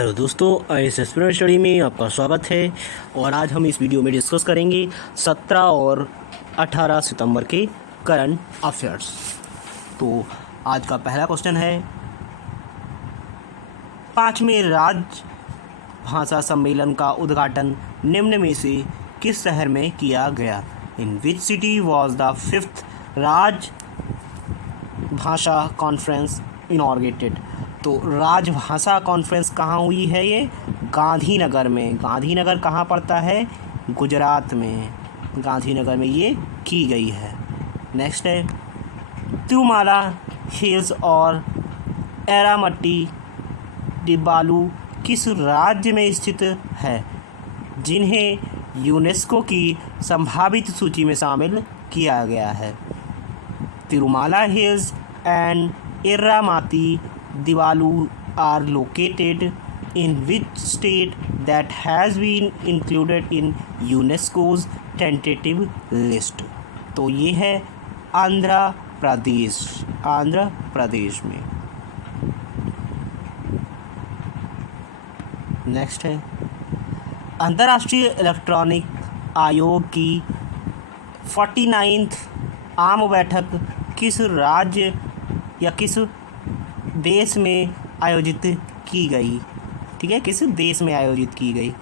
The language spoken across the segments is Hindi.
हेलो दोस्तों, इस एस्पिरेंट स्टडी में आपका स्वागत है। और आज हम इस वीडियो में डिस्कस करेंगे 17 और 18 सितंबर के करंट अफेयर्स। तो आज का पहला क्वेश्चन है, 5वें राज्य भाषा सम्मेलन का उद्घाटन निम्न में से किस शहर में किया गया? In which city was the 5th राज्य भाषा कॉन्फ्रेंस इनॉर्गेटेड? तो राजभाषा कॉन्फ्रेंस कहाँ हुई है? ये गांधीनगर में। गांधीनगर कहाँ पड़ता है? गुजरात में। गांधीनगर में ये की गई है। नेक्स्ट है, तिरुमाला हिल्स और एरामट्टी डिबालू किस राज्य में स्थित है, जिन्हें यूनेस्को की संभावित सूची में शामिल किया गया है? Tirumala hills and Irramaddy Devalu are located in which state that has been included in UNESCO's tentative list? तो ये है आंध्र प्रदेश। आंध्र प्रदेश में। नेक्स्ट है, अंतर्राष्ट्रीय इलेक्ट्रॉनिक आयोग की 49th आम बैठक किस राज्य या किस देश में आयोजित की गई? ठीक है, किस देश में आयोजित की गई?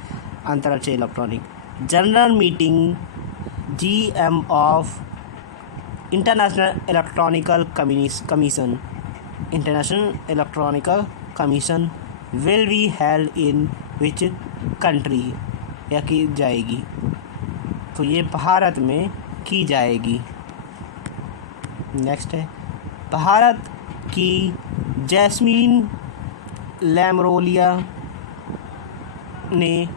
अंतर्राष्ट्रीय electronic general meeting GM of international electronical commission. International electronical commission will be held in which country? या की जाएगी? तो ये भारत में की जाएगी। नेक्स्ट है, भारत की जैस्मीन लैमरोलिया ने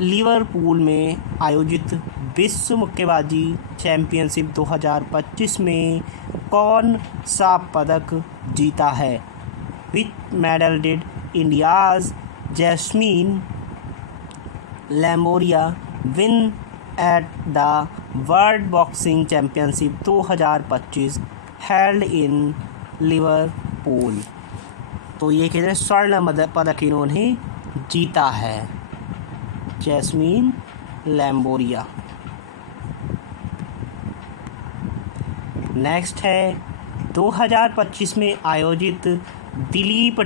लिवरपूल में आयोजित विश्व मुक्केबाजी चैंपियनशिप 2025 में कौन सा पदक जीता है? Which medal did India's Jaismine Lamboria win at the world boxing championship 2025 held in Liverpool? तो ये कहते हैं स्वर्ण पदक इन्होंने जीता है, जैस्मीन लैम्बोरिया। नेक्स्ट है, 2025 में आयोजित दिलीप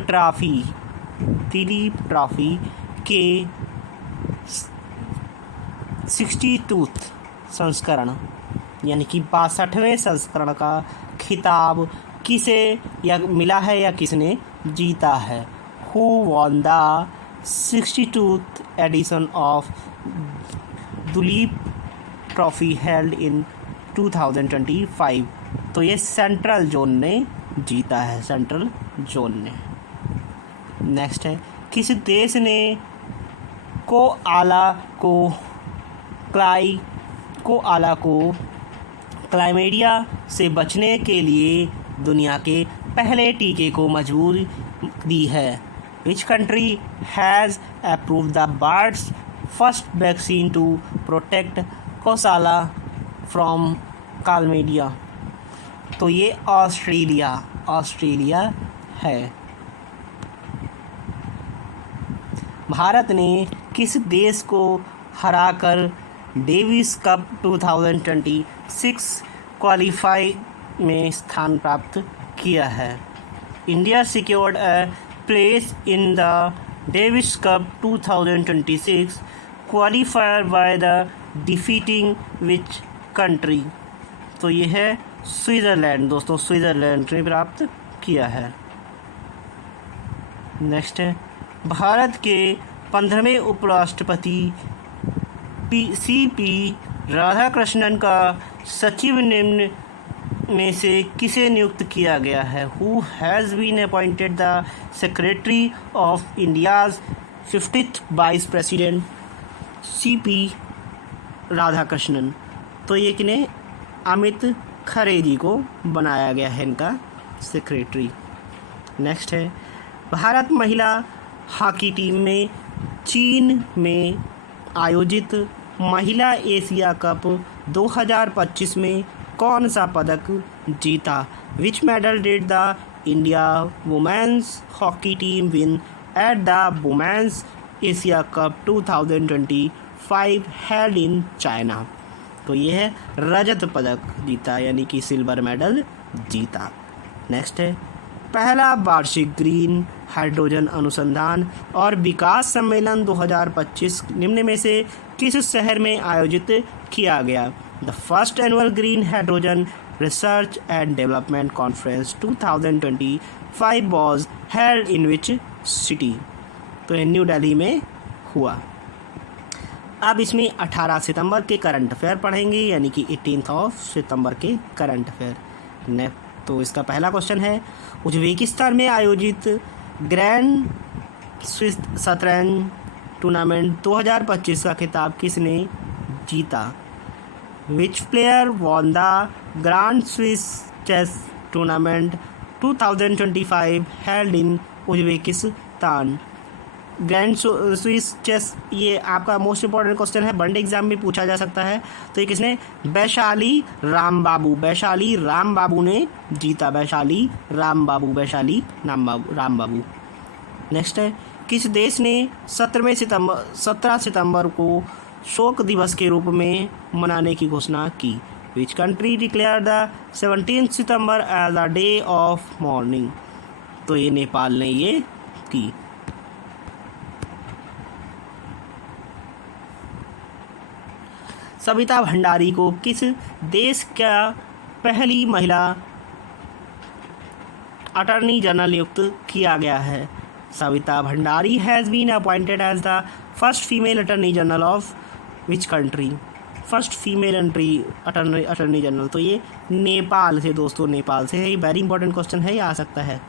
ट्रॉफी के 62th संस्करण यानी कि 62वें संस्करण का खिताब किसे या मिला है या किसने जीता है? Who won the 62th edition of Duleep trophy held in 2025? तो ये सेंट्रल जोन ने जीता है, सेंट्रल जोन ने। नेक्स्ट है, किस देश ने कोआला को क्लाइमेडिया से बचने के लिए दुनिया के पहले टीके को मंजूरी दी है? Which country has approved the world's first vaccine to protect koala from chlamydia? तो ये ऑस्ट्रेलिया है। भारत ने किस देश को हराकर डेविस कप 2026 क्वालिफाई में स्थान प्राप्त किया है? India secured a place in the Davis cup 2026 qualifier by the defeating which country? तो ये है स्विट्ज़रलैंड। दोस्तों, स्विट्ज़रलैंड ने प्राप्त किया है। नेक्स्ट है, भारत के 15वें उपराष्ट्रपति CP राधाकृष्णन का सचिव निम्न में से किसे नियुक्त किया गया है? Who has been appointed the secretary of India's 50th vice president CP Radhakrishnan? तो ये किन्हें? अमित खरे जी को बनाया गया है इनका सेक्रेटरी। नेक्स्ट है, भारत महिला हॉकी टीम में चीन में आयोजित महिला एशिया कप 2025 में कौन सा पदक जीता? Which medal did the India women's hockey team win at the women's Asia cup 2025 held in China. तो ये है रजत पदक जीता यानी कि सिल्वर मेडल जीता। नेक्स्ट है पहला वार्षिक ग्रीन हाइड्रोजन अनुसंधान और विकास सम्मेलन 2025 निम्न में से किस शहर में आयोजित किया गया? The first annual green hydrogen research and development conference 2025 was held in which city? तो ये न्यू दिल्ली में हुआ। अब इसमें 18 सितंबर के करंट अफेयर पढ़ेंगे यानी कि 18 सितंबर के करंट अफेयर। तो इसका पहला क्वेश्चन है उज्बेकिस्तान में आयोजित ग्रैंड स्विस शतरंज टूर्नामेंट 2025 का खिताब किसने जीता? Which player won the Grand Swiss chess tournament 2025 held in Uzbekistan? Grand Swiss chess ये आपका मोस्ट इंपॉर्टेंट क्वेश्चन है, वनडे एग्जाम में पूछा जा सकता है। तो ये किसने? वैशाली राम बाबू ने जीता। वैशाली राम बाबू। नेक्स्ट है किस देश ने 17 सितंबर को शोक दिवस के रूप में मनाने की घोषणा की? Which country declare the 17 September as the day of mourning? तो ये नेपाल ने ये की। सविता भंडारी को किस देश का पहली महिला अटॉर्नी जनरल नियुक्त किया गया है? Savita Bhandari has been appointed as the first female attorney general of which country? First female attorney general. तो ये नेपाल से दोस्तों, नेपाल से है। ये वेरी इंपॉर्टेंट क्वेश्चन है, ये आ सकता है।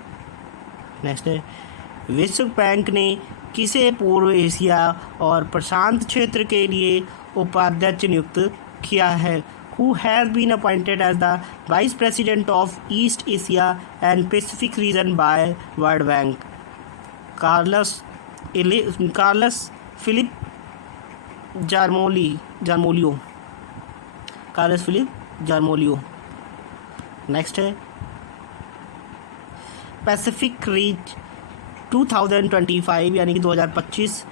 नेक्स्ट है विश्व बैंक ने किसे पूर्व एशिया और प्रशांत क्षेत्र के लिए उपाध्यक्ष नियुक्त किया है? Who has been appointed as the Vice President of East Asia and Pacific Region by World Bank? Carlos Philip Jarmolio। Next है पैसिफिक रीच 2025 यानी कि 2025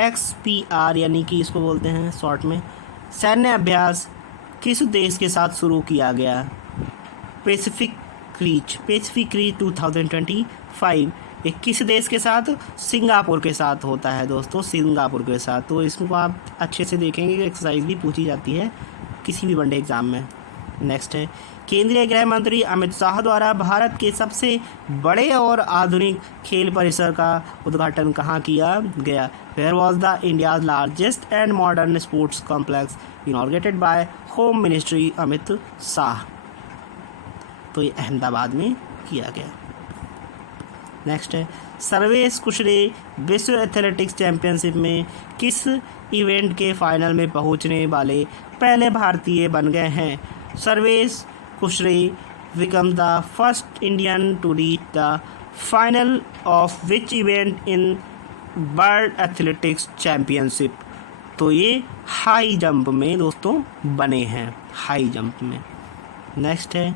XPR यानी कि इसको बोलते हैं शॉर्ट में सैन्य अभ्यास किस देश के साथ शुरू किया गया? पैसिफिक रीच 2025 ये किस देश के साथ? सिंगापुर के साथ होता है दोस्तों, सिंगापुर के साथ। तो इसको आप अच्छे से देखेंगे कि एक्सरसाइज भी पूछी जाती है किसी भी वनडे एग्जाम में। नेक्स्ट है केंद्रीय गृह मंत्री अमित शाह द्वारा भारत के सबसे बड़े और आधुनिक खेल परिसर का उद्घाटन कहाँ किया गया? Where was the India's largest and modern sports complex inaugurated by home ministry Amit Shah? तो ये अहमदाबाद में किया गया। नेक्स्ट है सर्वेश कुशरे विश्व एथलेटिक्स चैंपियनशिप में किस इवेंट के फाइनल में पहुंचने वाले पहले भारतीय बन गए हैं? Sarvesh Kushre became the first Indian to reach the final of which event in World Athletics Championship? तो ये हाई जंप में दोस्तों बने हैं, हाई जंप में। नेक्स्ट है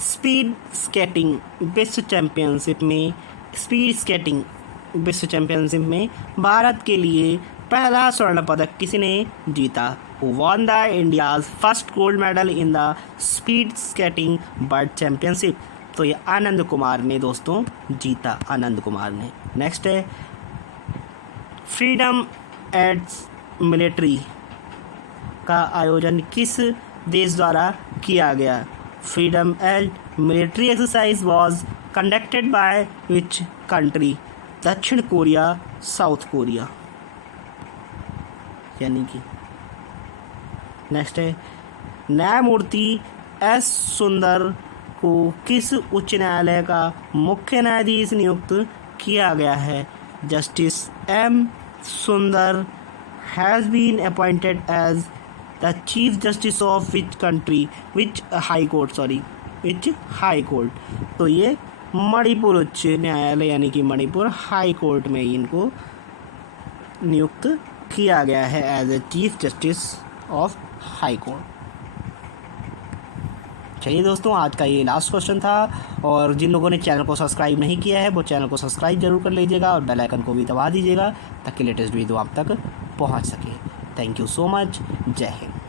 स्पीड स्केटिंग विश्व चैंपियनशिप में भारत के लिए पहला स्वर्ण पदक किसने जीता? Who won the India's first gold medal in the speed skating world championship? तो ये आनंद कुमार ने दोस्तों जीता, आनंद कुमार ने। नेक्स्ट है फ्रीडम एट्स मिलिट्री का आयोजन किस देश द्वारा किया गया? Freedom at military exercise was conducted by which country? दक्षिण कोरिया, साउथ कोरिया यानी कि। नेक्स्ट है न्यायमूर्ति एस सुंदर को किस उच्च न्यायालय का मुख्य न्यायाधीश नियुक्त किया गया है? Justice M Sundar has been appointed as the chief justice of which high court? तो ये मणिपुर उच्च न्यायालय यानी कि मणिपुर हाई कोर्ट में इनको नियुक्त किया गया है as a chief justice of high court. चलिए दोस्तों, आज का ये लास्ट क्वेश्चन था, और जिन लोगों ने चैनल को सब्सक्राइब नहीं किया है वो चैनल को सब्सक्राइब जरूर कर लीजिएगा और बेल आइकन को भी दबा दीजिएगा ताकि लेटेस्ट वीडियो आप तक पहुंच सके। Thank you so much. जय हिंद।